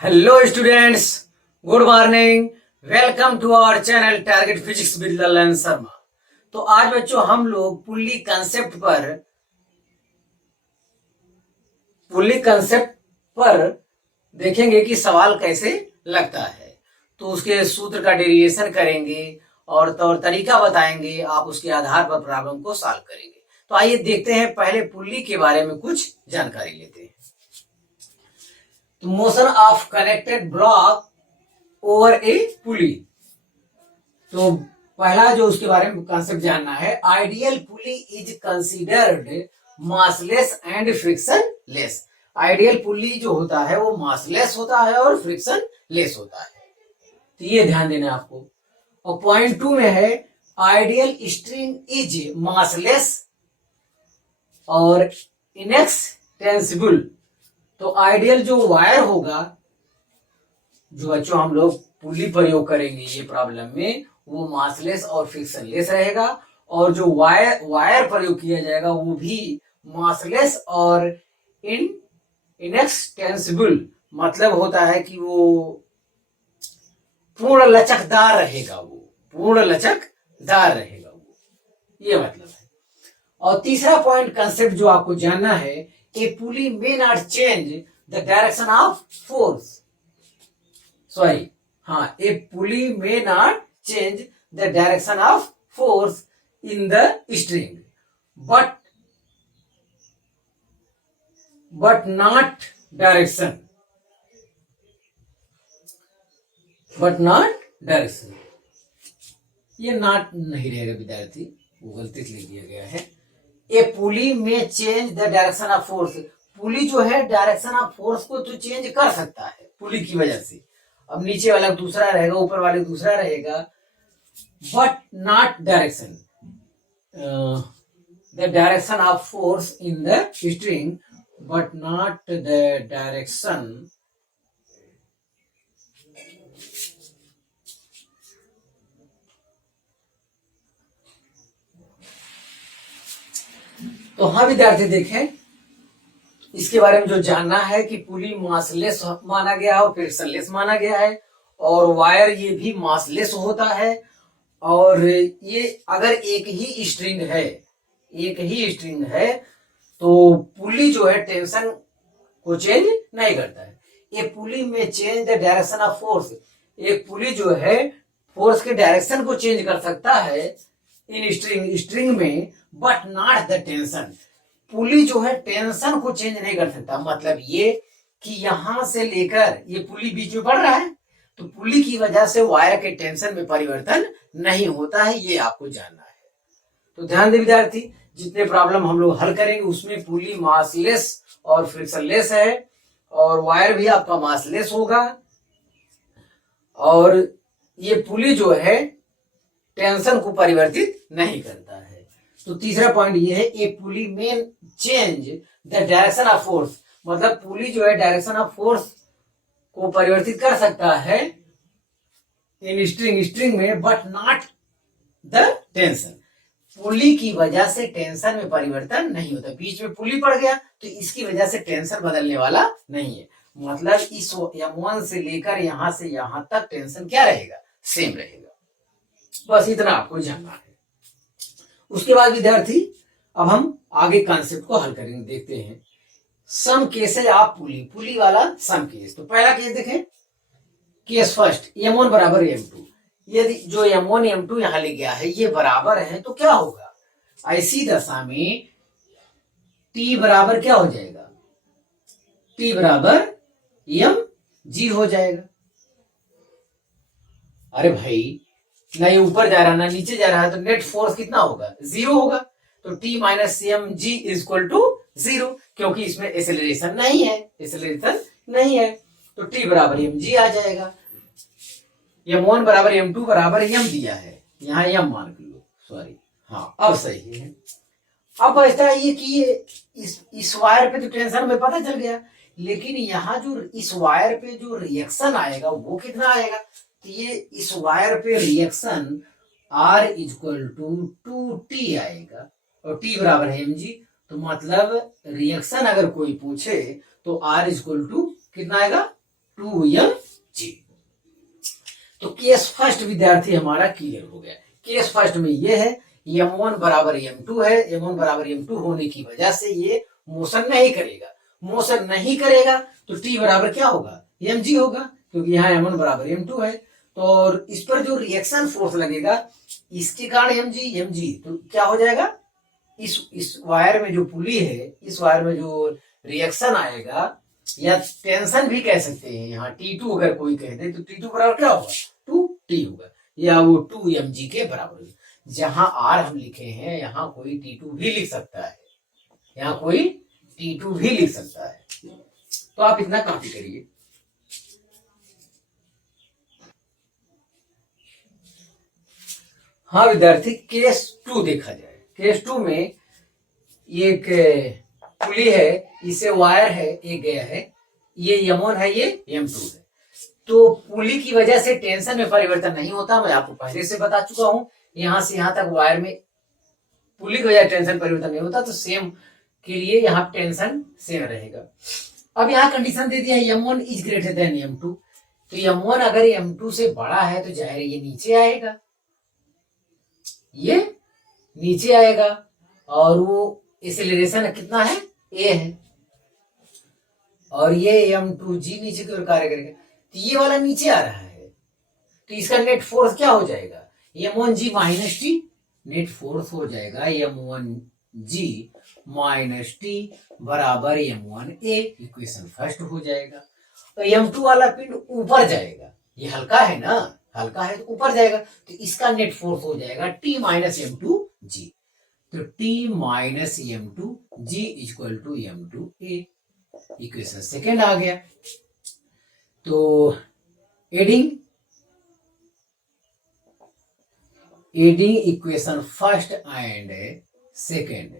Hello students, good morning. Welcome to our channel target physics with Lalan Sharma. तो आज बच्चों हम लोग पुल्ली कंसेप्ट पर देखेंगे कि सवाल कैसे लगता है। तो उसके सूत्र का डेरिवेशन करेंगे और तौर तरीका बताएंगे, आप उसके आधार पर प्रॉब्लम को सॉल्व करेंगे। तो आइए देखते हैं, पहले पुल्ली के बारे में कुछ जानकारी लेते हैं। तो motion of connected block over a pulley. तो पहला जो उसके बारे में कॉन्सेप्ट जानना है, ideal pulley is considered massless and frictionless. Ideal pulley जो होता है वो मासलेस होता है और फ्रिक्शन लेस होता है, तो ये ध्यान देना आपको। और पॉइंट 2 में है, आइडियल स्ट्रिंग इज मासलेस और इनएक्सटेंसिबल। तो आइडियल जो वायर होगा, जो बच्चों हम लोग पुली प्रयोग करेंगे ये प्रॉब्लम में, वो मासलेस और फ्रिक्शनलेस रहेगा। और जो वायर प्रयोग किया जाएगा वो भी मासलेस और इनएक्सटेंसिबल, मतलब होता है कि वो पूर्ण लचकदार रहेगा, वो पूर्ण लचकदार रहेगा वो, ये मतलब है। और तीसरा पॉइंट कंसेप्ट जो आपको जानना है, a pulley may not change the direction of force. Sorry, हाँ, a pulley may not change the direction of force in the string but not direction, ये नॉट नहीं रहेगा विद्यार्थी, वो गलती से लिख दिया गया है। A pulley may change the direction of force. Pulley जो है डायरेक्शन ऑफ फोर्स को तो चेंज कर सकता है पुली की वजह से। अब नीचे वाला दूसरा रहेगा, ऊपर वाले दूसरा रहेगा, but not direction. The direction of force in the string but not the direction तो हाँ विद्यार्थी देखें, इसके बारे में जो जानना है कि पुली मासलेस माना गया है और फ्रिक्शनलेस माना गया है, और वायर ये भी मासलेस होता है। और ये अगर एक ही स्ट्रिंग है तो पुली जो है टेंशन को चेंज नहीं करता है। ये पुली may change the direction of force. एक पुली जो है फोर्स के डायरेक्शन को चेंज कर सकता है इन स्ट्रिंग में, बट नॉट द टेंशन। पुली जो है टेंशन को चेंज नहीं कर सकता। मतलब ये कि यहां से लेकर ये पुली बीच में पड़ रहा है, तो पुली की वजह से वायर के टेंशन में परिवर्तन नहीं होता है, ये आपको जानना है। तो ध्यान दे विद्यार्थी, जितने प्रॉब्लम हम लोग हल करेंगे उसमें पुली मासलेस और फ्रिक्शनलेस है, और वायर भी आपका मासलेस होगा, और ये पुली जो है टेंशन को परिवर्तित नहीं करता है। तो तीसरा पॉइंट ये है, a pulley may change the direction of force. मतलब पुली जो है डायरेक्शन ऑफ फोर्स को परिवर्तित कर सकता है इन स्ट्रिंग में, बट नॉट द टेंशन। पुली की वजह से टेंशन में परिवर्तन नहीं होता। बीच में पुली पड़ गया तो इसकी वजह से टेंशन बदलने वाला नहीं है। मतलब इस M1 से लेकर यहां से यहां तक टेंशन क्या रहेगा, सेम रहेगा। बस इतना आपको जानना है। उसके बाद विद्यार्थी अब हम आगे कॉन्सेप्ट को हल करेंगे, देखते हैं सम केसेज ऑफ पुली वाला सम केस। तो पहला केस देखें, केस फर्स्ट, M1 बराबर M2। यदि जो M1 M2 यहां ले गया है ये बराबर है तो क्या होगा, ऐसी दशा में T बराबर क्या हो जाएगा, T बराबर mg हो जाएगा। अरे भाई, ना ये ऊपर जा रहा है ना नीचे जा रहा है, तो नेट फोर्स कितना होगा, 0 होगा। तो T minus mg is equal to 0, क्योंकि इसमें एक्सेलरेशन नहीं है, तो T बराबर mg आ जाएगा। M1 बराबर M2 बराबर m दिया है, यहाँ m मान लो, सॉरी, हाँ अब सही है। अब ऐसा है कि इस वायर पे तो टेंशन में पता चल गया, लेकिन यहाँ जो इस वायर पे जो रिएक्शन आएगा वो कितना आएगा। तो ये इस वायर पे reaction R equal to 2T आएगा, और T बराबर है mg। तो मतलब रिएक्शन अगर कोई पूछे तो R इक्वल टू कितना आएगा, 2mg। तो केस फर्स्ट विद्यार्थी हमारा क्लियर हो गया। केस फर्स्ट में ये है m1 बराबर m2 है, m1 बराबर m2 होने की वजह से ये मोशन नहीं करेगा। मोशन नहीं करेगा तो t बराबर क्या होगा, mg होगा, क्योंकि यहाँ m1 बराबर m2 है। तो और इस पर जो रिएक्शन फोर्स लगेगा इसके कारण mg तो क्या हो जाएगा, इस वायर में जो पुली है, इस वायर में जो रिएक्शन आएगा या टेंशन भी कह सकते हैं, यहाँ T2 अगर कोई कह दे तो T2 बराबर क्या होगा, 2T होगा, या वो 2mg के बराबर होगा। जहां R हम लिखे हैं यहाँ कोई T2 भी लिख सकता है, यहाँ कोई T2 भी लिख सकता है। तो आप इतना कॉपी करिए। हाँ विद्यार्थी, केस 2 देखा जाए। केस 2 में ये एक पुली है, इसे वायर है, एक गया है, ये m1 है, ये m2 है। तो पुली की वजह से टेंशन में परिवर्तन नहीं होता, मैं आपको पहले से बता चुका हूं। यहां से यहां तक वायर में पुली की वजह से टेंशन परिवर्तन नहीं होता, तो सेम के लिए यहाँ टेंशन सेम रहेगा। अब यहाँ कंडीशन दे दिया है m1 is greater than m2, तो m1 अगर m2 से बड़ा है तो जाहिर ये नीचे आएगा, ये नीचे आएगा, और वो एक्सेलरेशन कितना है, a है, और ये m2g नीचे की ओर कार्य करेगा, तो ये वाला नीचे आ रहा है, तो इसका नेट फोर्स क्या हो जाएगा, m1g minus T, net force हो जाएगा m1g माइनस टी बराबर m1a, इक्वेशन फर्स्ट हो जाएगा। तो m2 वाला पिंड ऊपर जाएगा, ये हल्का है ना, हल्का है तो ऊपर जाएगा, तो इसका नेट फोर्स हो जाएगा t माइनस m2g, तो t minus m2g equal to m2a, equation second आ गया। तो adding equation first and second,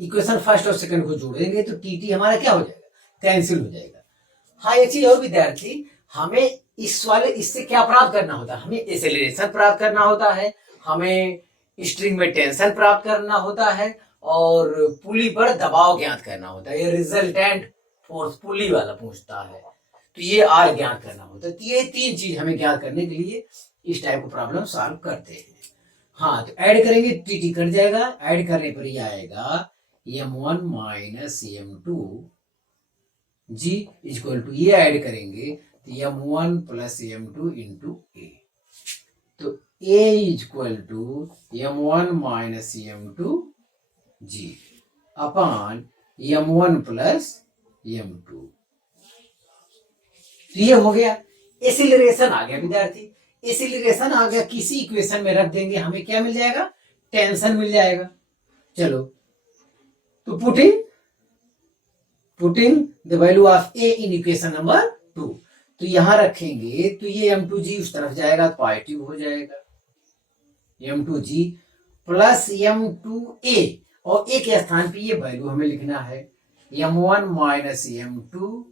equation first और सेकेंड को जोड़ेंगे तो टी हमारा क्या हो जाएगा, कैंसिल हो जाएगा। हाँ एक चीज और विद्यार्थी, हमें इससे क्या प्राप्त करना होता है, हमें एक्सेलरेशन प्राप्त करना होता है, हमें स्ट्रिंग में टेंशन प्राप्त करना होता है, और पुली पर दबाव ज्ञात करना होता है। ये रिजल्टेंट फोर्स पुली वाला पूछता है, तो ये आर ज्ञात करना होता है। तो ये तीन चीज हमें ज्ञात करने के लिए इस टाइप का प्रॉब्लम सॉल्व करते हैं। हाँ तो ऐड करेंगे, टी कट जाएगा, ऐड करने पर ये आएगा m1 minus m2 g equal to, ये ऐड करेंगे तो m1 plus m2 into a, तो a equal to m1 minus m2 g upon m1 plus m2। तो ये हो गया, एक्सीलरेशन आ गया विद्यार्थी, एक्सीलरेशन आ गया, किसी इक्वेशन में रख देंगे, हमें क्या मिल जाएगा, टेंशन मिल जाएगा। चलो तो putting the value of A in equation number 2, तो यहां रखेंगे तो ये m2g उस तरफ जाएगा तो पॉजिटिव हो जाएगा, m2g प्लस m2a, और ए के स्थान पे ये वैल्यू हमें लिखना है m1 माइनस m2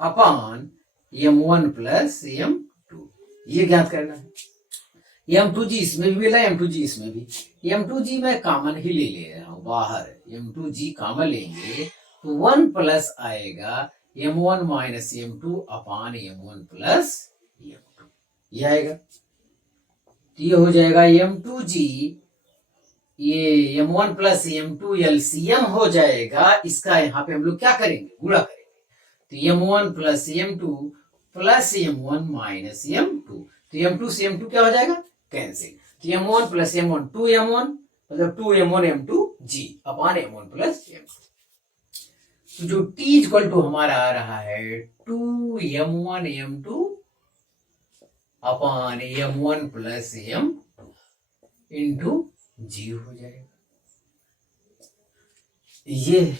अपान m1 प्लस m2, ये ज्ञात करना है। m2g इसमें भी मिला, m2g इसमें भी, m2g मैं कॉमन ही ले रहा हूं बाहर, m2g कॉमन लेंगे तो 1 प्लस आएगा m1 माइनस m2 अपान m1 प्लस m2, ये आएगा। तो ये हो जाएगा m2g, ये m1 प्लस m2 एलसीएम हो जाएगा, इसका यहाँ पे हम लोग क्या करेंगे, गुणा करेंगे, तो m1 plus m2 plus m1 minus m2, तो m2 से m2 क्या हो जाएगा, कैंसिल, तो m1 प्लस m1 2m1, मतलब 2m1 m2g अपान m1 प्लस m2। तो जो t इक्वल टू हमारा आ रहा है 2m1 m2 अपान m1 plus m2 into g हो जाएगा ये।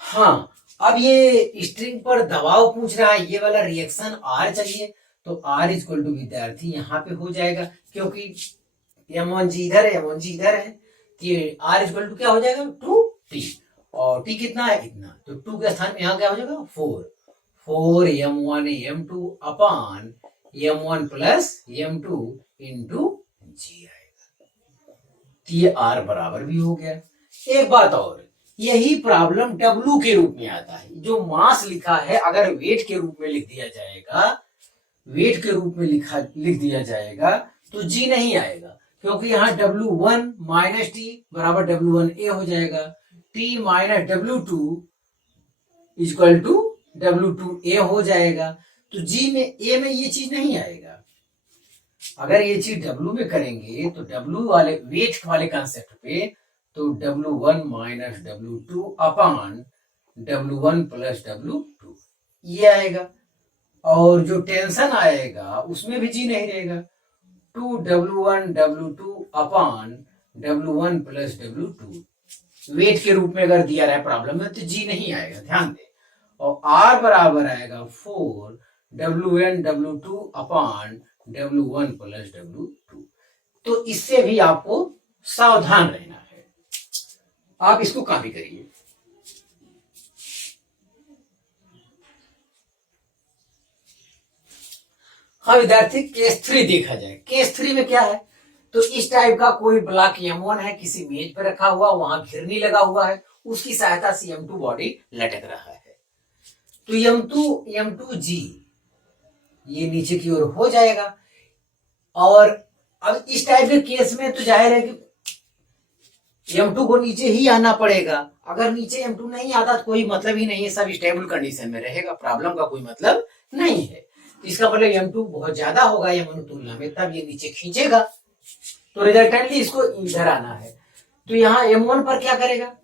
हाँ अब ये स्ट्रिंग पर दबाव पूछ रहा है, ये वाला रिएक्शन R चाहिए, तो R इक्वल टू विद्यार्थी यहाँ पे हो जाएगा, क्योंकि m1g इधर है, m1g इधर है, तो ये R इक्वल टू क्या हो जाएगा 2t, और t कितना है इतना, तो 2 के स्थान में यहाँ क्या हो जाएगा 4 m1 m2 अपान m1 plus m2 into g आएगा, तो ये R बराबर भी हो गया। एक बात और, यही प्रॉब्लम डब्लू के रूप में आता है। जो मास लिखा है अगर वेट के रूप में लिख दिया जाएगा, वेट के रूप में लिख दिया जाएगा तो जी नहीं आएगा, क्योंकि यहाँ W1 माइनस टी बराबर W1A हो जाएगा, T minus W2 equal to W2A हो जाएगा। तो जी में ए में ये चीज नहीं आएगा। अगर ये चीज W में करेंगे तो W वाले वेट वाले कंसेप्ट पे तो W1 माइनस W2 अपान W1 प्लस W2 ये आएगा। और जो टेंशन आएगा उसमें भी जी नहीं रहेगा, 2W1 W2 अपान W1 प्लस W2 वेट के रूप में अगर दिया रहा है प्रॉब्लम में तो जी नहीं आएगा, ध्यान दें। और R बराबर आएगा 4W1 W2 अपान W1 प्लस W2। तो इससे भी आपको सावधान रहना है, आप इसको कॉपी करिए। हाँ विद्यार्थी, केस 3 देखा जाए। केस 3 में क्या है, तो इस टाइप का कोई ब्लॉक M1 है, किसी मेज पर रखा हुआ, वहां घिरनी लगा हुआ है, उसकी सहायता से M2 बॉडी लटक रहा है। तो M2G ये नीचे की ओर हो जाएगा। और अब इस टाइप के केस में तो जाहिर है कि M2 को नीचे ही आना पड़ेगा। अगर नीचे M2 नहीं आता तो कोई मतलब ही नहीं है, सब स्टेबल कंडीशन में रहेगा, प्रॉब्लम का कोई मतलब नहीं है। इसका मतलब M2 बहुत ज्यादा होगा M1 तुलना में, तब ये नीचे खींचेगा, तो रिजल्टेंटली इसको इधर आना है। तो यहाँ M1 पर क्या करेगा,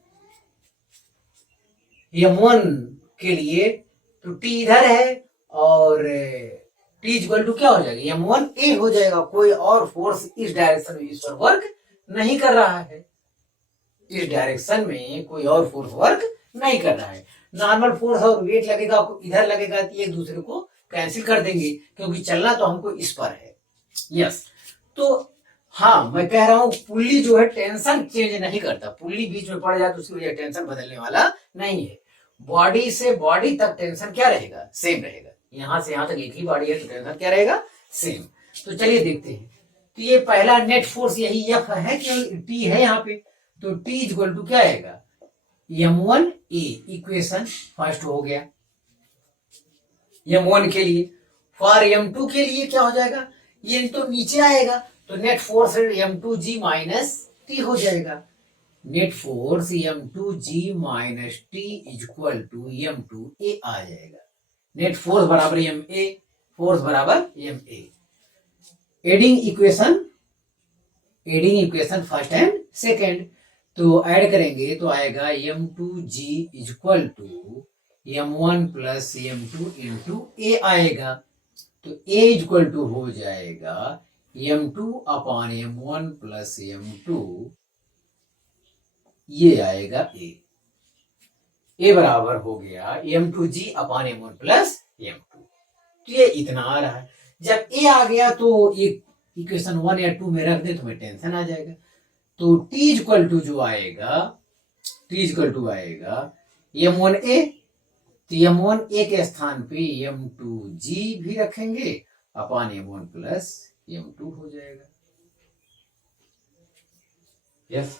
M1 के लिए तो T इधर है और T इक्वल टू क्या हो जाएगा, M1A हो जाएगा। कोई और फोर्स इस डायरेक्शन में इस पर वर्क नहीं कर रहा है, इस डायरेक्शन में कोई और फोर्स वर्क नहीं कर रहा है। नॉर्मल फोर्स और वेट लगेगा इधर लगेगा तो एक दूसरे को कैंसिल कर देंगे, क्योंकि चलना तो हमको इस पर है। यस, तो हाँ मैं कह रहा हूं पुल्ली जो है टेंशन चेंज नहीं करता, पुल्ली बीच में पड़ जाए तो उसकी वजह टेंशन बदलने वाला नहीं है। बॉडी से बॉडी तक टेंशन क्या रहेगा, सेम रहेगा। यहां से यहां तक एक ही बॉडी है तो टेंशन क्या रहेगा, सेम। तो चलिए देखते हैं। तो ये पहला नेट फोर्स यही F है कि T है यहाँ पे, तो T इक्वल टू क्या आएगा, M1A इक्वेशन फर्स्ट हो गया M1 के लिए। फॉर M2 के लिए क्या हो जाएगा, ये तो नीचे आएगा तो net force M2G minus T हो जाएगा। Net force M2G minus T equal to M2A आ जाएगा। नेट फोर्स बराबर MA, फोर्स बराबर MA। Adding equation first and second, तो ऐड करेंगे तो आएगा M2G equal to M1 plus M2 into A आएगा। तो A इक्वल टू हो जाएगा M2 अपान M1 प्लस M2, ये आएगा A बराबर हो गया M2G अपान M1 प्लस M2। तो ये इतना आ रहा है। जब A आ गया तो एक इक्वेशन 1 या 2 में रख दे तो टेंशन आ जाएगा। तो T इक्वल टू जो आएगा, T इक्वल टू आएगा M1A, तो M1A के स्थान पे M2G भी रखेंगे अपान M1 प्लस M2 हो जाएगा। यस,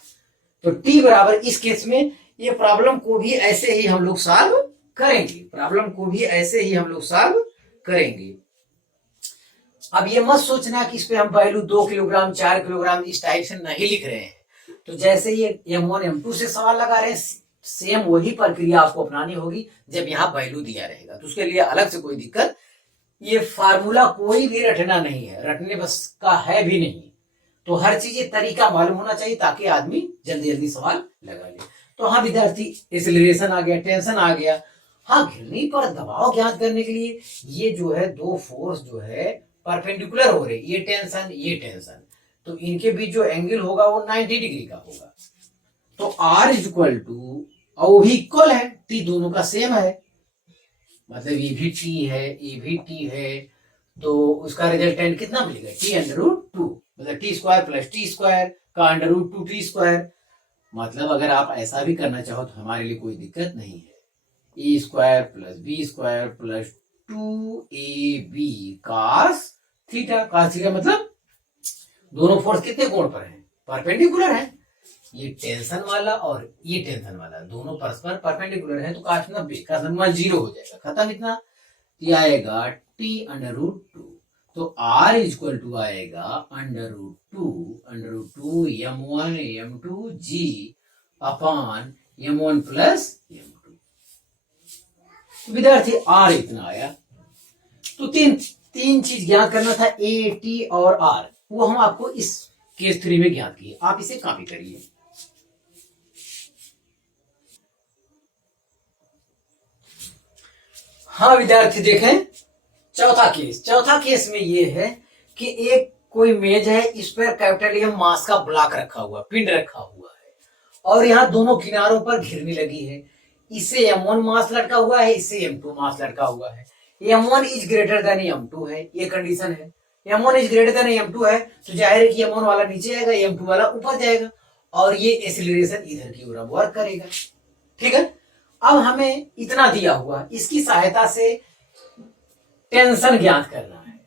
तो T बराबर इस केस में ये प्रॉब्लम को भी ऐसे ही हम लोग सॉल्व करेंगे, प्रॉब्लम को भी ऐसे ही हम लोग सॉल्व करेंगे। अब ये मत सोचना कि इस पे हम वैल्यू 2 किलोग्राम 4 किलोग्राम इस टाइप से नहीं लिख रहे हैं। तो जैसे ये M1 M2 से सवाल लगा रहे हैं, सेम वही प्रक्रिया आपको अपनानी होगी जब यहाँ वैल्यू दिया रहेगा। तो उसके लिए अलग से कोई दिक्कत, ये फार्मूला कोई भी रटना नहीं है, रटने बस का है भी नहीं। तो हर चीज तरीका मालूम होना चाहिए ताकि आदमी जल्दी जल्दी सवाल लगा ले। तो हाँ विद्यार्थी, एक्सेलरेशन आ गया, टेंशन आ गया। हाँ, घिरनी पर दबाव ज्ञात करने के लिए ये जो है दो फोर्स जो है परपेंडिकुलर हो रही, ये टेंशन, तो इनके बीच जो एंगल होगा वो 90 डिग्री का होगा। तो R इक्वल टू, और वो भी इक्वल है, T दोनों का सेम है, मतलब ये भी T है ये भी T है, तो उसका रिजल्टेंट कितना मिलेगा, T अंडर रूट 2, मतलब T square plus T square का अंडर रूट 2 T स्क्वायर। मतलब अगर आप ऐसा भी करना चाहो तो हमारे लिए कोई दिक्कत नहीं है। A square plus B square plus 2AB cos theta. cos theta मतलब दोनों फोर्स कितने कोण पर हैं, परपेंडिकुलर है, ये टेंशन वाला और ये टेंशन वाला दोनों परस्पर परपेंडिकुलर है, तो काश 90 का मान 0 हो जाएगा, खत्म। इतना ये आएगा t√2, तो r इक्वल टू आएगा √2 m1 m2 g upon m1 plus m2। विद्यार्थी r इतना आया। तो तीन चीज ज्ञात करना था, a, t और r, वो हम आपको इस केस 3 में ज्ञात किए। आप इसे कॉपी करिए। हाँ विद्यार्थी देखें, चौथा केस में ये है कि एक कोई मेज है, इस पर कैपिटल एम मास का ब्लॉक रखा हुआ, पिंड रखा हुआ है, और यहाँ दोनों किनारों पर घिरनी लगी है। इससे m1 मास लटका हुआ है, इससे m2 मास लटका हुआ है। m1 is greater than m2 है, ये कंडीशन है। m1 is greater than m2 है, तो जाहिर है कि m1 वाला नीचे आएगा, m2 वाला ऊपर जाएगा, और ये एक्सीलरेशन इधर की ओर वर्क करेगा। ठीक है, अब हमें इतना दिया हुआ, इसकी सहायता से टेंशन ज्ञात करना है।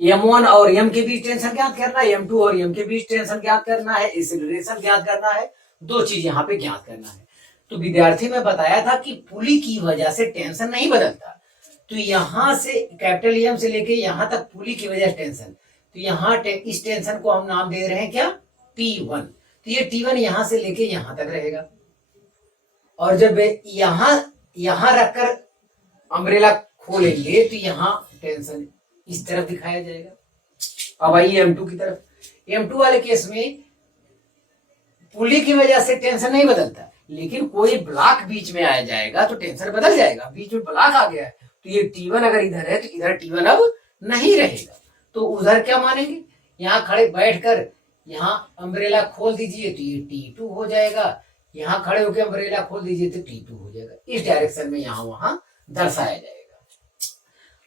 m1 और m के बीच टेंशन ज्ञात करना है, m2 और m के बीच टेंशन ज्ञात करना है, एक्सीलरेशन ज्ञात करना है, दो चीज यहाँ पे ज्ञात करना है। तो विद्यार्थी में बताया था कि पुली की वजह से टेंशन नहीं बदलता, तो यहां से कैपिटल एम से लेके यहां तक पुली की वजह से टेंशन, तो यहाँ इस टेंशन को हम नाम दे रहे हैं क्या, T1। तो ये T1 यहां से लेके यहां तक रहेगा, और जब यहां रखकर अम्ब्रेला खोलेंगे तो यहाँ टेंशन इस तरफ दिखाया जाएगा। अब आइए m2 की तरफ। m2 वाले केस में पुली की वजह से टेंशन नहीं बदलता, लेकिन कोई ब्लॉक बीच में आ जाएगा तो टेंशन बदल जाएगा। बीच में ब्लॉक आ गया है, तो ये T1 अगर इधर है तो इधर T1 अब नहीं रहेगा, तो उधर क्या मानेंगे, यहाँ खड़े बैठकर यहाँ अम्ब्रेला खोल दीजिए तो ये T2 हो जाएगा, यहाँ खड़े होकर अम्ब्रेला खोल दीजिए तो T2 हो जाएगा। इस डायरेक्शन में यहाँ वहां दर्शाया जाएगा।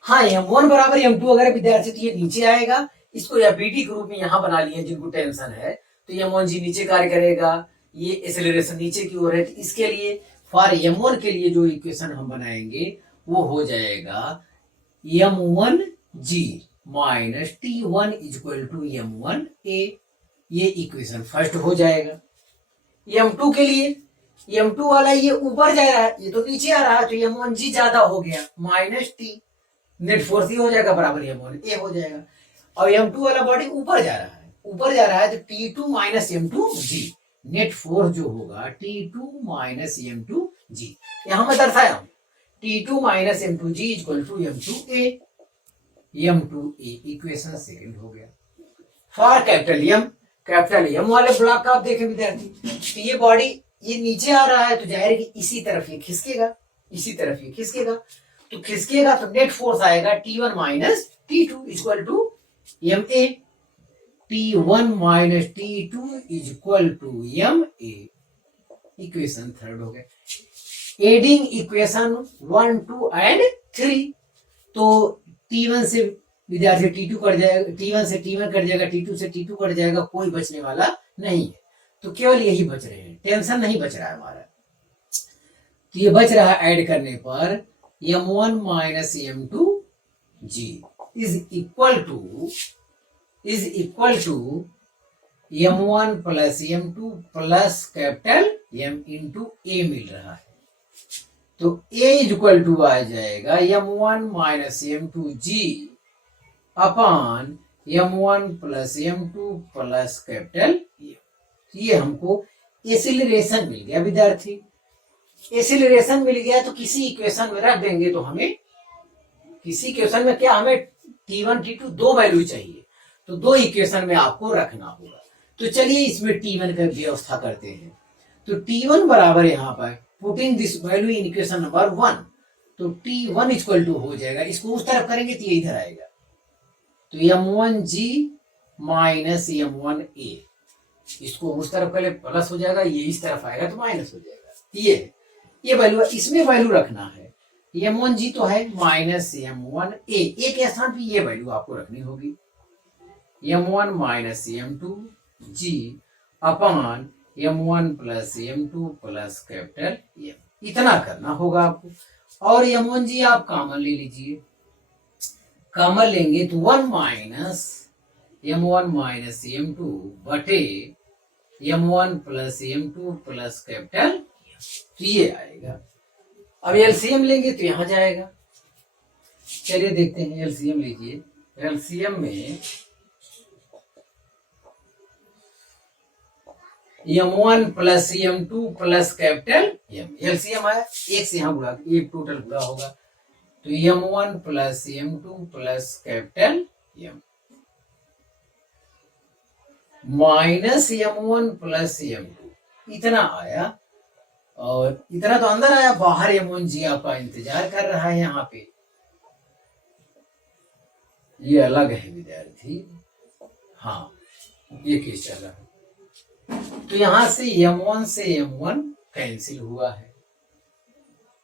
हाँ, m1 बराबर m2 अगर विद्यार्थी, तो ये नीचे आएगा, इसको या बीटी के रूप में यहाँ बना लिए जिनको टेंशन है, तो m1 जी नीचे कार्य करेगा, ये एक्सेलरेशन नीचे की ओर है, तो इसके लिए फॉर m1 के लिए जो इक्वेशन हम बनाएंगे वो हो जाएगा m1 g minus T1 equal to m1 a। ये इक्वेशन फर्स्ट हो जाएगा। m2 के लिए, m2 वाला ये ऊपर जा रहा है, ये तो नीचे आ रहा है, तो m1 g ज्यादा हो गया, माइनस t नेट फोर्स ही हो जाएगा बराबर m1 a हो जाएगा। और m2 वाला बॉडी ऊपर जा रहा है, तो T2 minus m2 g, net force जो होगा T2 माइनस m2 g, यहां मैं दर्शाया हूं, T2 minus m2 g equal to m2 a equation second हो गया। फॉर कैपिटल एम वाले ब्लॉक का आप देखें विद्यार्थी, तो ये बॉडी ये नीचे आ रहा है, तो जाहिर है कि इसी तरफ ये खिसकेगा, तो खिसकेगा तो नेट फोर्स आएगा T1 minus T2 equal to ma। T1 minus T2 equal to ma, equation third हो गया। एडिंग इक्वेशन 1, 2 एंड 3, तो T1 से विद्यार्थी T2 कट जाएगा, T1 से T1 कट जाएगा, T2 से T2 कट जाएगा, कोई बचने वाला नहीं है, तो केवल यही बच रहे हैं, टेंशन नहीं बच रहा है हमारा। तो ये बच रहा है ऐड करने पर m1 minus m2 g is equal to m1 plus m2 plus capital M into a मिल रहा है, तो a इक्वल टू आ जाएगा m1 minus m2 g upon m1 plus m2 plus capital M। ये हमको एक्सीलरेशन मिल गया विद्यार्थी। एक्सीलरेशन मिल गया तो किसी इक्वेशन में रख देंगे, तो हमें किसी इक्वेशन में क्या, हमें T1 T2 दो वैल्यू चाहिए, तो दो इक्वेशन में आपको रखना होगा। तो चलिए इसमें T1 का व्यवस्था करते हैं। तो T1 बराबर यहाँ पर putting this value in equation number 1, तो T1 इक्वल टू हो जाएगा, इसको उस तरफ करेंगे तो ये इधर आएगा, तो m1g माइनस m1a, इसको उस तरफ पहले प्लस हो जाएगा, ये इस तरफ आएगा तो माइनस हो जाएगा। ये वैल्यू, इसमें वैल्यू रखना है, m1g तो है माइनस m1a, ए के स्थान पे ये वैल्यू आपको रखनी होगी, m1 minus m2g upon m1 plus m2 plus capital M, इतना करना होगा आपको। और m1g आप कॉमन ले लीजिए, कॉमन लेंगे तो 1 माइनस m1 माइनस m2 बटे m1 plus m2 plus capital, तो ये आएगा। अब एलसीएम लेंगे तो यहां जाएगा। चलिए देखते हैं, एलसीएम लीजिए। एलसीएम में m1 plus m2 plus capital m, LCM आया, एक से यहां गुणा, एक टोटल गुणा होगा, तो m1 plus m2 plus capital m minus m1 plus m2, इतना आया। और इतना तो अंदर आया, बाहर m1g आपका इंतजार कर रहा है यहाँ पे। ये अलग है विद्यार्थी, हाँ ये केस चल रहा है। तो यहां से m1 से m1 कैंसिल हुआ है,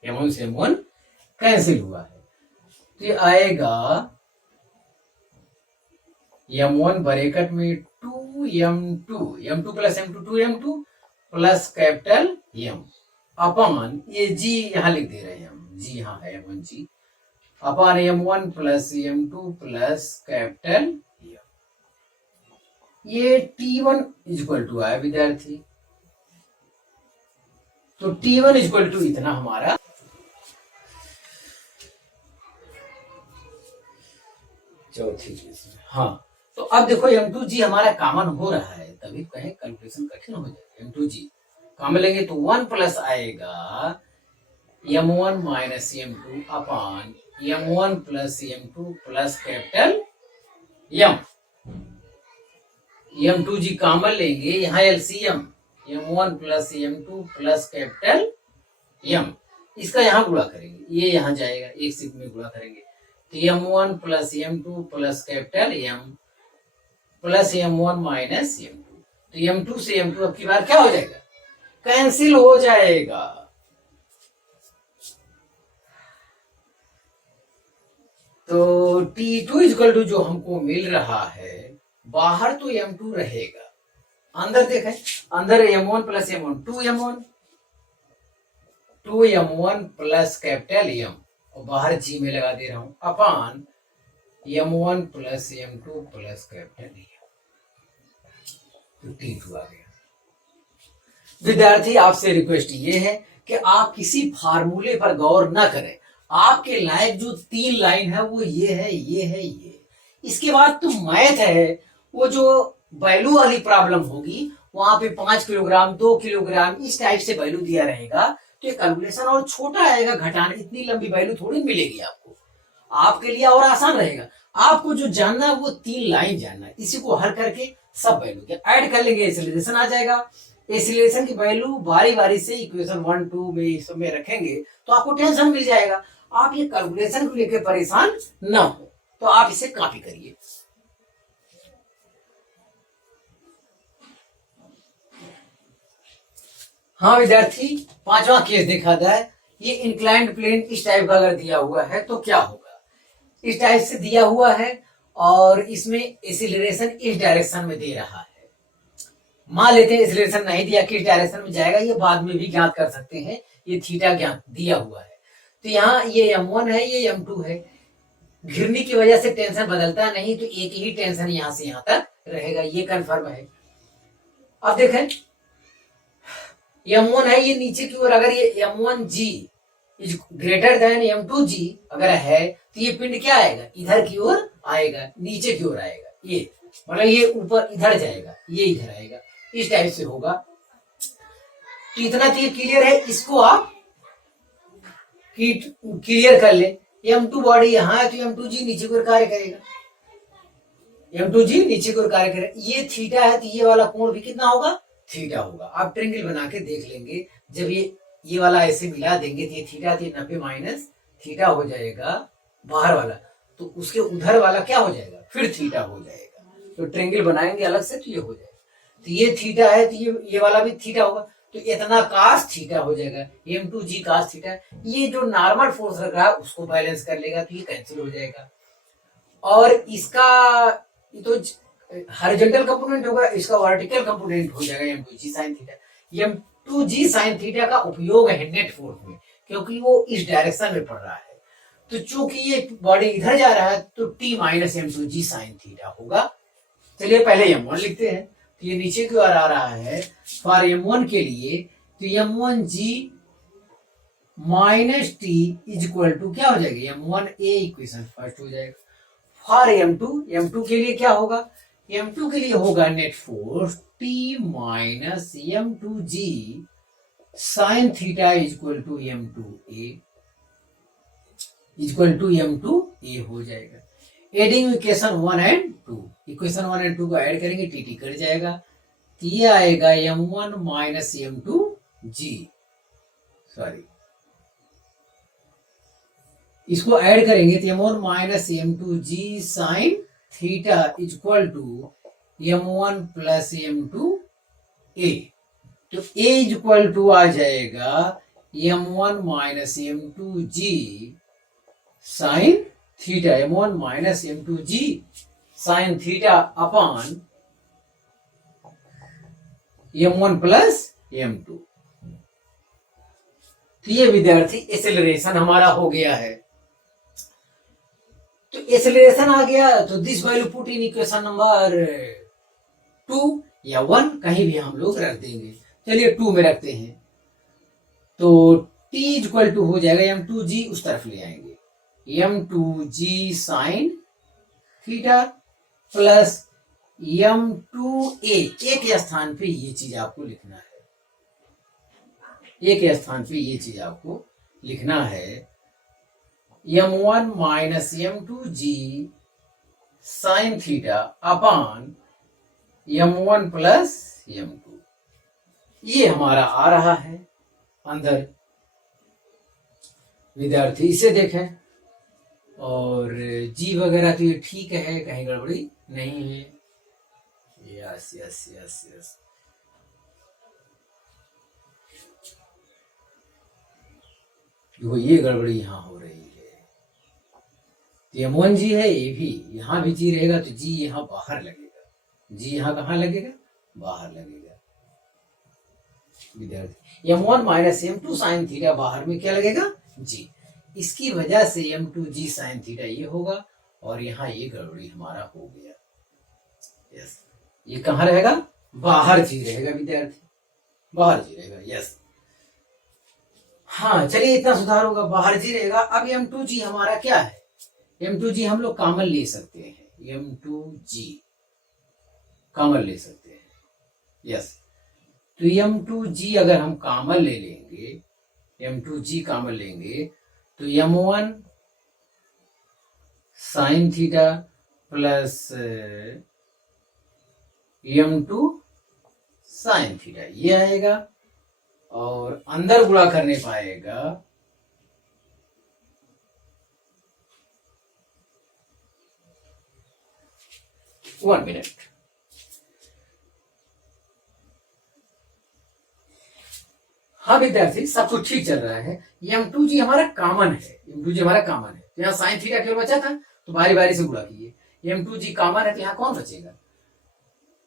m1 से m1 कैंसिल हुआ है, तो ये आएगा m1 ब्रैकेट में 2m2 plus m2 2m2 plus capital m upon ये g यहां लिख दे रहे हैं हम, g यहाँ है m1g upon m1 plus m2 plus capital m। ये t1 इक्वल टू आया विद्यार्थी, तो t1 इक्वल टू इतना हमारा, चौथी केस में। हाँ तो अब देखो m2g हमारा कॉमन हो रहा है, तभी कहें कैलकुलेशन कठिन हो जाए। m2g कॉमन लेंगे तो 1 प्लस आएगा m1 minus m2 upon m1 plus m2 plus capital m। m2g common लेंगे, यहाँ LCM m1 plus m2 plus capital m, इसका यहाँ गुणा करेंगे, ये यहाँ जाएगा, एक से में गुणा करेंगे, तो m1 plus m2 plus capital m plus m1 minus m2, तो m2 से m2 अब की बार क्या हो जाएगा, कैंसिल हो जाएगा। तो t2 इक्वल टू जो हमको मिल रहा है, बाहर तो m2 रहेगा, अंदर देखें, अंदर m1 plus m1 2m1 plus capital m, और बाहर g में लगा दे रहा हूं upon m1 plus m2 plus capital m, तो t2 आ गया। विद्यार्थी आपसे रिक्वेस्ट ये है कि आप किसी फार्मूले पर गौर ना करें, आपके लायक जो 3 लाइन है वो ये है, ये है, ये, इसके बाद तो मैथ है, वो जो वैल्यू वाली प्रॉब्लम होगी वहां पे 5 किलोग्राम 2 किलोग्राम इस टाइप से वैल्यू दिया रहेगा, तो ये कैलकुलेशन और छोटा आएगा, घटाने इतनी लंबी वैल्यू थोड़ी मिलेगी आपको, आपके लिए और आसान रहेगा। आपको जो जानना है वो 3 लाइन जानना है, इसी को हल करके सब वैल्यू के ऐड कर लेंगे, एक्सीलरेशन आ जाएगा। एक्सीलरेशन की वैल्यू बारी बारी से इक्वेशन 1 2 में इस में रखेंगे तो आपको टेंशन मिल जाएगा, आप ये कैलकुलेशन को लेकर परेशान ना हो, तो आप इसे कॉपी करिए। हाँ विद्यार्थी, 5वां केस देखा जाए, ये इंक्लाइंड प्लेन इस टाइप का अगर दिया हुआ है तो क्या होगा, इस टाइप से दिया हुआ है और इसमें एक्सीलरेशन इस डायरेक्शन में दे रहा है। मान लेते हैं एक्सीलरेशन नहीं दिया, किस डायरेक्शन में जाएगा ये बाद में भी ज्ञात कर सकते हैं, ये थीटा ज्ञात दिया हुआ है। तो यहाँ ये m1 है, ये m2 है, घिरनी की वजह से टेंशन बदलता नहीं, तो एक ही टेंशन यहां से यहां तक रहेगा, ये कंफर्म है। अब देखें m1 है, ये नीचे की ओर, अगर ये m1g is greater than m2g अगर है तो ये पिंड क्या आएगा, इधर की ओर आएगा, नीचे की ओर आएगा, ये मतलब ये ऊपर इधर जाएगा, ये इधर आएगा, इस टाइप से होगा। तो इतना तो ये क्लियर है, इसको आप क्लियर कर ले। m2 बॉडी यहाँ है तो m2g नीचे की ओर कार्य करेगा, m2g नीचे की ओर कार्य करेगा, ये थीटा है तो ये वाला कोण भी कितना होगा, थीटा होगा। आप ट्रिंगल बना के देख लेंगे, जब ये वाला ऐसे मिला देंगे तो ये थीटा 90 माइनस थीटा हो जाएगा बाहर वाला, तो उसके उधर वाला क्या हो जाएगा, फिर थीटा हो जाएगा। तो ट्रिंगल बनाएंगे अलग से तो ये हो जाएगा, तो ये थीटा है तो ये वाला भी थीटा होगा, तो इतना कास थीटा हो जाएगा, m2g कास थीटा। ये जो नॉर्मल फोर्स लग रहा है उसको बैलेंस कर लेगा, तो ये कैंसिल हो जाएगा। और इसका ये तो हॉरिजॉन्टल कंपोनेंट होगा, इसका वर्टिकल कंपोनेंट हो जाएगा m2g sin theta. m2g sin theta का उपयोग है नेट फोर्स में, क्योंकि वो इस डायरेक्शन में पड़ रहा है, तो चूंकि ये बॉडी इधर जा रहा है तो t minus m2g sin theta होगा। चलिए पहले m1 लिखते हैं, तो ये नीचे की ओर आ रहा है। फॉर M1 के लिए तो M1G minus T is equal to क्या हो जाएगा, M1A इक्वेशन फर्स्ट हो जाएगा। फॉर M2 के लिए क्या होगा, M2 के लिए होगा net force T minus M2G sine theta is equal to M2A हो जाएगा। Adding equation 1 and 2, equation 1 and 2 को ऐड करेंगे, टी कट जाएगा, तो ये आएगा M1 माइनस M2G, सॉरी इसको ऐड करेंगे तो M1 minus M2G sine theta is equal to M1 plus M2A, तो A इज इक्वल टू आ जाएगा M1 minus M2G sine theta, M1 minus M2G sine theta upon M1 plus M2। तो ये विद्यार्थी acceleration हमारा हो गया है। तो एक्सेलरेशन आ गया तो this value put in equation number 2 या 1 कहीं भी हम लोग रख देंगे। चलिए 2 में रखते हैं, तो T इक्वल टू हो जाएगा M2G, उस तरफ ले आएंगे, M2G sine theta plus M2A, एक स्थान पे ये चीज आपको लिखना है, एक स्थान पे ये चीज आपको लिखना है, M1 minus M2G sine theta upon M1 plus M2, ये हमारा आ रहा है अंदर। विद्यार्थी इसे देखें, और जी वगैरह तो ये ठीक है, कहीं गड़बड़ी नहीं है। यस यस यस यस, देखो ये गड़बड़ी यहाँ हो रही है। M1G है, ये भी यहाँ भी जी रहेगा, तो जी यहाँ बाहर लगेगा, जी यहाँ कहाँ लगेगा, बाहर लगेगा। विद्यार्थी M1 minus M2 sine theta, बाहर में क्या लगेगा, जी, इसकी वजह से M2G साइन थीटा ये होगा, और यहाँ ये गड़बड़ी हमारा हो गया। यस, ये कहाँ रहेगा, बाहर जी रहेगा विद्यार्थी, बाहर जी रहेगा। यस, हाँ चलिए इतना सुधार होगा, बाहर जी रहेगा। अब M2G हमारा क्या है, M2G हम लोग कॉमन ले सकते हैं, M2G कॉमन ले सकते हैं। यस, तो M2G अगर हम कॉमन ले लेंगे, M2G कॉमन लेंगे, तो M1 sine theta plus M2 sine theta ये आएगा, और अंदर गुणा करने पाएगा वन मिनट। हाँ विद्यार्थी, सब कुछ ठीक चल रहा है। M2G हमारा कॉमन है, M2G हमारा कॉमन है, तो यहाँ साइन थीटा केवल बचा था, तो बारी बारी से गुणा कीजिए। M2G कॉमन है, तो यहाँ कौन बचेगा,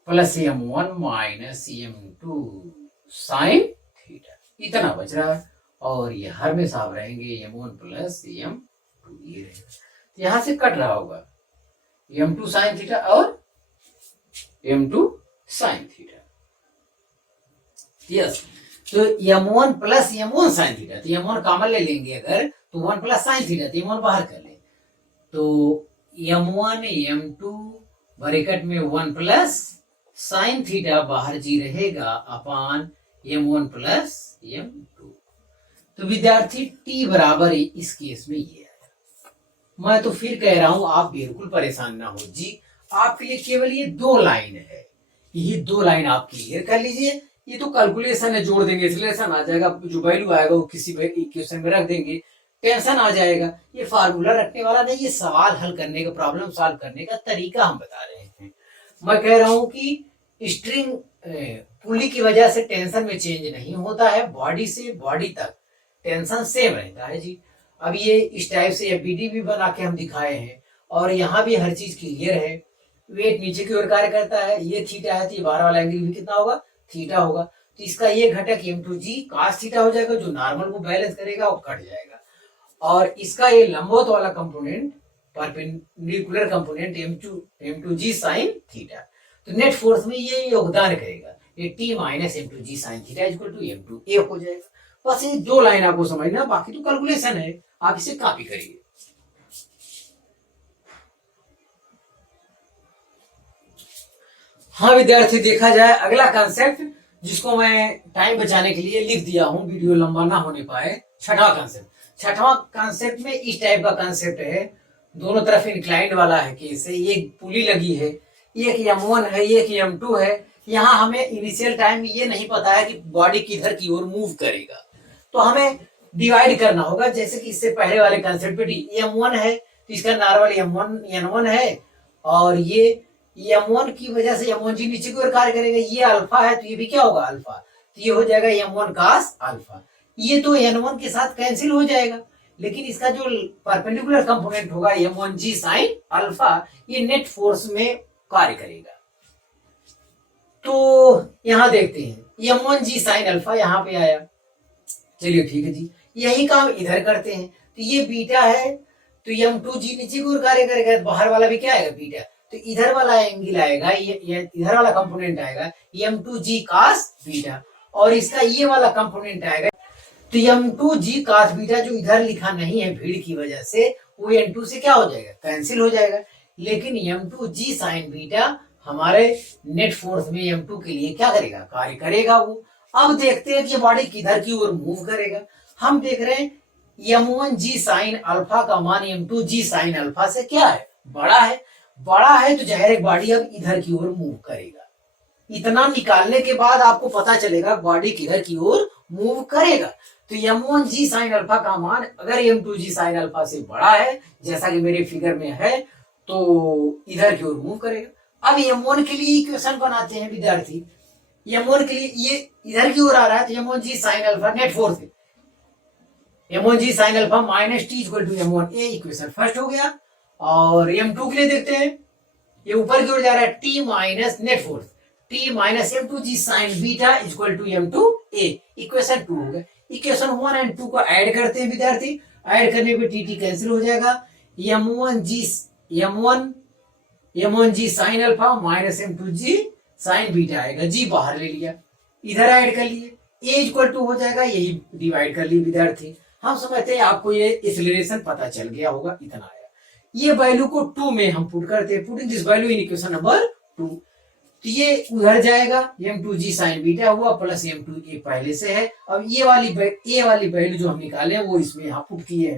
plus M1 minus M2 sine theta, इतना बच रहा है, और ये हर में साफ रहेंगे M1 प्लस M2, ये रहेगा, तो यहां से कट रहा होगा M2 साइन थीटा और M2 साइन थीटा। यस, तो M1 plus M1 sign theta, तो M1 कॉमन ले लेंगे अगर, तो 1 प्लस साइन थीटा, तो M1 बाहर कर ले, तो M1 M2 ब्रैकेट में 1 प्लस साइन थीटा बाहर जी रहेगा अपान M1 प्लस M2। तो विद्यार्थी T बराबर इस केस में ये है। मैं तो फिर कह रहा हूं, आप बिल्कुल परेशान ना हो जी, आपके लिए केवल ये 2 लाइन है, ये 2 लाइन आप क्लियर कर लीजिए। ये तो कैलकुलेशन है, जोड़ देंगे, एक्सेलरेशन आ जाएगा, जो वैल्यू आएगा वो किसी इक्वेशन में रख देंगे, टेंशन आ जाएगा। ये फार्मूला रखने वाला नहीं, ये सवाल हल करने का, प्रॉब्लम सॉल्व करने का तरीका हम बता रहे हैं। मैं कह रहा हूं कि स्ट्रिंग पुली की वजह से टेंशन में चेंज नहीं होता है, बॉडी से बॉडी तक टेंशन सेम रहता है जी। अब ये इस टाइप से एफबीडी भी बना के हम दिखाए हैं, और यहाँ भी हर चीज क्लियर है। वेट नीचे की ओर कार्य करता है, ये थीटा है, तो ये बाहर वाला एंगल भी कितना होगा, थीटा होगा, तो इसका ये घटक M2G cos थीटा हो जाएगा, जो नॉर्मल को बैलेंस करेगा और कट जाएगा, और इसका ये लंबवत वाला component, perpendicular component M2G sine theta, तो नेट फोर्स में ये योगदान करेगा, ये T minus M two G sine theta equal to M two A हो जाएगा। बस ये दो लाइन आपको समझना, बाकी तो कैलकुलेशन है, आप इसे कॉपी करिए। हाँ विद्यार्थी, देखा जाए अगला कंसेप्ट जिसको मैं टाइम बचाने के लिए लिख दिया हूं, वीडियो लंबा ना होने पाए। छठवां कंसेप्ट, छठवां कंसेप्ट में इस टाइप का कंसेप्ट है, दोनों तरफ इंक्लाइंड वाला है केस है, ये पुली लगी है, एक M1 है, एक M2 है। यहाँ हमें इनिशियल टाइम ये नहीं पता है कि बॉडी किधर की ओर मूव करेगा, तो हमें डिवाइड करना होगा। जैसे कि इससे पहले वाले कंसेप्ट पे M1 है तो इसका नॉर्मल N1 है, और ये M1 की वजह से M1G नीचे की ओर कार्य करेगा। ये अल्फा है तो ये भी क्या होगा, अल्फा, तो ये हो जाएगा M1 cos अल्फा। ये तो N1 के साथ कैंसिल हो जाएगा, लेकिन इसका जो परपेंडिकुलर कंपोनेंट होगा M1G sin अल्फा, ये नेट फोर्स में कार्य करेगा। तो यहां देखते हैं M1G sin अल्फा यहाँ पे आया, चलिए ठीक है जी, यही काम इधर करते हैं। तो ये बीटा है तो M2G नीचे की ओर कार्य करेगा, बाहर वाला भी क्या आएगा, बीटा, तो इधर वाला एंगल आएगा, ये इधर वाला कंपोनेंट आएगा M2G cos बीटा, और इसका ये वाला कंपोनेंट आएगा तो M2G cos बीटा, जो इधर लिखा नहीं है भीड़ की वजह से, वो N2 से क्या हो जाएगा, कैंसिल हो जाएगा। लेकिन M2G sin बीटा हमारे नेट फोर्स में M2 के लिए क्या करेगा, कार्य करेगा वो। अब देखते हैं कि बॉडी किधर की ओर मूव करेगा। हम देख रहे हैं M1G sin अल्फा का मान M2G sin अल्फा से क्या है, बड़ा है, बड़ा है तो जाहिर है बॉडी अब इधर की ओर मूव करेगा। इतना निकालने के बाद आपको पता चलेगा बॉडी किधर की ओर मूव करेगा। तो M1G sin अल्फा का मान अगर M2G sin अल्फा से बड़ा है, जैसा कि मेरे फिगर में है, तो इधर की ओर मूव करेगा। अब M1 के लिए इक्वेशन बनाते हैं विद्यार्थी। M1 के लिए ये इधर की ओर आ रहा है तो M1G sin alpha net force है, M1G sin alpha minus T equal to M1 a, equation first हो गया। और M2 के लिए देखते हैं, ये ऊपर की ओर जा रहा है T minus net force, T minus M2G sin beta equal to M2 a, equation 2 हो गया। इक्वेशन 1 एंड 2 को ऐड करते हैं विद्यार्थी, ऐड करने पे टी कैंसिल हो जाएगा, M1G sin alpha minus M2G sin beta आएगा, जी बाहर ले लिया, इधर ऐड कर लिए, ए इक्वल टू हो जाएगा, यही डिवाइड कर लिए विद्यार्थी। हम समझते हैं आपको ये एक्सीलरेशन पता चल गया होगा, इतना आया। ये वैल्यू को 2 में हम पुट करते हैं, putting this value in equation number 2, तो ये उधर जाएगा, M2G sin बीटा हुआ प्लस M2 ए पहले से है। अब ये वाली वैल्यू जो हम निकाले वो इसमें यहाँ पुट किए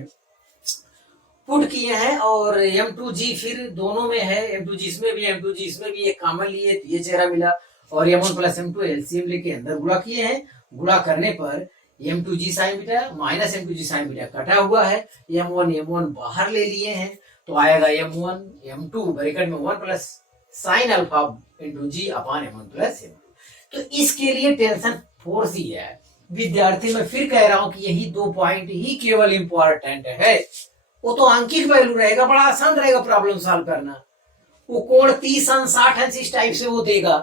हैं, और M2G फिर दोनों में है, M2G इसमें भी M2G इसमें भी, एक कॉमन लिए तो ये चेहरा मिला, और M1 प्लस M2 एलसीएम लेके अंदर गुणा किए हैं। गुणा करने पर M2G sin beta minus M2G sin beta कटा हुआ है, M1 बाहर ले लिए हैं, तो आएगा M1 M2 ब्रैकेट में 1 प्लस साइन अल्फा इंटू जी अपॉन M1 प्लस M2। तो इसके लिए टेंशन फोर्स ही है विद्यार्थी। मैं फिर कह रहा हूं कि यही 2 पॉइंट ही केवल इंपॉर्टेंट है, वो तो अंकित वैल्यू रहेगा, बड़ा आसान रहेगा प्रॉब्लम सॉल्व करना। वो कोण 30 अंश 60 अंश इस टाइप से वो देगा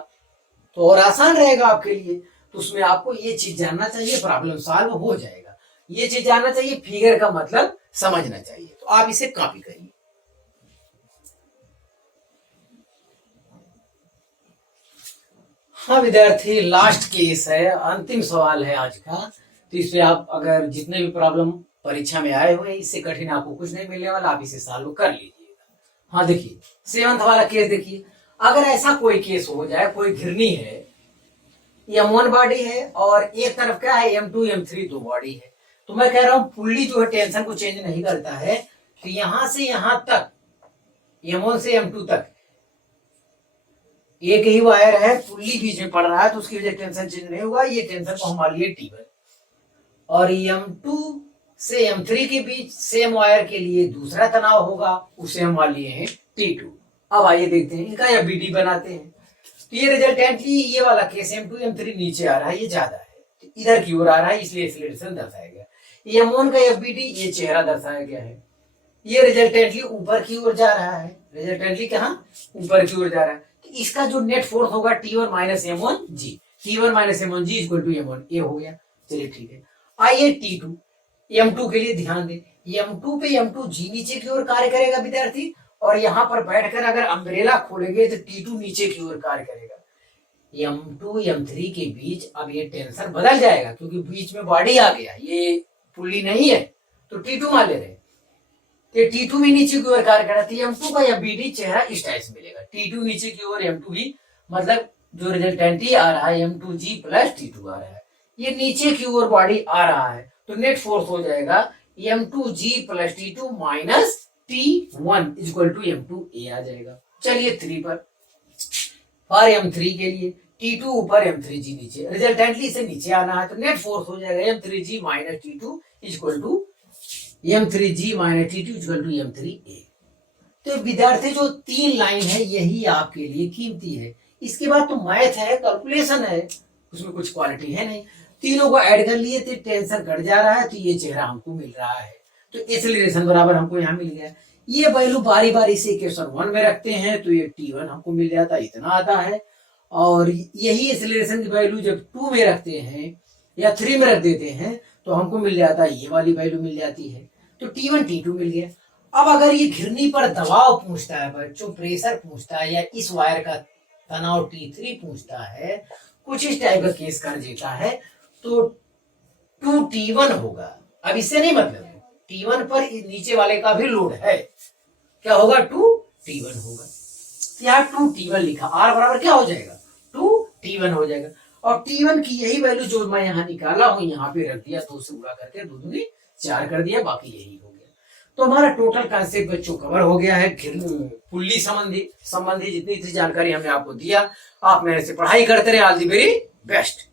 तो और आसान रहेगा आपके लिए। तो उसमें आपको ये चीज जानना चाहिए, प्रॉब्लम सॉल्व हो जाएगा। ये चीज जानना चाहिए, फिगर का मतलब समझना चाहिए। तो आप इसे कॉपी करिए। हाँ विद्यार्थी, लास्ट केस है, अंतिम सवाल है आज का। तो इसमें आप अगर जितने भी प्रॉब्लम परीक्षा में आए हुए, इससे कठिन आपको कुछ नहीं मिलने वाला, आप इसे सॉल्व कर लीजिएगा। हाँ देखिए 7th वाला केस देखिए, अगर ऐसा कोई केस हो जाए, कोई घिरनी है, M1 बॉडी है और एक तरफ क्या है M2 M3 दो बॉडी है, तो मैं कह रहा हूं पुल्ली जो है टेंशन को चेंज नहीं करता है, तो यहां से यहां तक M1 से M2 तक एक ही वायर है, पुल्ली बीच में पड़ रहा है, तो उसकी वजह टेंशन चेंज नहीं होगा। ये टेंशन को हम मान लिए T1, और M2 से M3 के बीच सेम वायर के लिए दूसरा तनाव होगा, उसे हम मान लिए हैं T2। अब आइए देखते हैं इनका FBD बनाते हैं। तो ये रिजल्टेंटली ये वाला केस M2 M3 नीचे आ रहा है, ये ज्यादा है, तो इधर की ओर आ रहा है, इसलिए एक्सीलरेशन दर्शाया गया। M1 का FBD ये चेहरा दर्शाया गया है, ये रिजल्टेंटली ऊपर की ओर जा रहा है, रिजल्टेंटली कहां, ऊपर की ओर जा रहा है। तो इसका जो नेट फोर्स होगा T1 minus M1G, T1 minus M1G equal to M1 ये हो गया। चलिए ठीक है, आइए T2 M2 के लिए ध्यान दें। M2 पे M2G नीचे की ओर कार्य करेगा विद्यार्थी, और यहाँ पर बैठकर अगर अम्ब्रेला खोलेंगे तो T2 नीचे की ओर कार्य करेगा। M2 M3 के बीच अब ये टेंशन बदल जाएगा, क्योंकि बीच में बॉडी आ गया, ये पुल्ली नहीं है तो T2 मान ले रहे, तो T2 भी नीचे की ओर कार्य कर रहा है। M2 का या BD चेहरा इस टाइप से मिलेगा, T2 नीचे की ओर M2 भी, मतलब जो रिजल्टेंट ही आ रहा है M2G प्लस T2 आ रहा है, ये नीचे की ओर बॉडी आ रहा है, तो नेट फोर्स हो जाएगा M2G plus T2 minus T1 equal to M2A आ जाएगा। चलिए 3 पर M3 के लिए T2 ऊपर M3G नीचे, रिजल्टेंटली से नीचे आना है, तो नेट फोर्स हो जाएगा M3G minus T2 equal to M3G minus T2 equal to M3A। तो विद्यार्थी जो 3 लाइन है यही आपके लिए कीमती है। इसके बाद तो मैथ है, कैलकुलेशन है, उसमें कुछ क्वालिटी है नहीं। तीनों को ऐड कर लिए तो टेंशन घट जा रहा है, तो ये चेहरा हमको मिल रहा है, तो एक्सेलरेशन बराबर हमको यहाँ मिल गया। ये वैल्यू बारी बारी से इक्वेशन 1 में रखते हैं तो ये T1 हमको मिल जाता है, इतना आता है। और यही एक्सेलरेशन की वैल्यू जब 2 में रखते हैं या 3 में रख देते हैं तो हमको मिल जाता है, ये वाली वैल्यू मिल जाती है, तो T1 T2 मिल गया। अब अगर ये घिरनी पर दबाव पूछता है बच्चों, प्रेशर पूछता है, या इस वायर का तनाव T3 पूछता है, कुछ इस टाइप का केस कर देता है, तो 2T1 होगा। अब इससे नहीं मतलब है, T1 पर नीचे वाले का भी लोड है, क्या होगा 2T1 होगा। यहाँ 2T1 लिखा, R बराबर क्या हो जाएगा 2T1 हो जाएगा। और T1 की यही वैल्यू जो मैं यहाँ निकाला हूँ यहाँ पे रख दिया, 2 से गुणा करके 2 दूनी 4 कर दिया, बाकी यही हो गया। तो हमारा टोटल कंसेप्ट बच्चों कवर हो गया है। पुल्ली संबंधी जितनी जानकारी हमने आपको दिया, आप मेरे से पढ़ाई करते रहे। All the very best.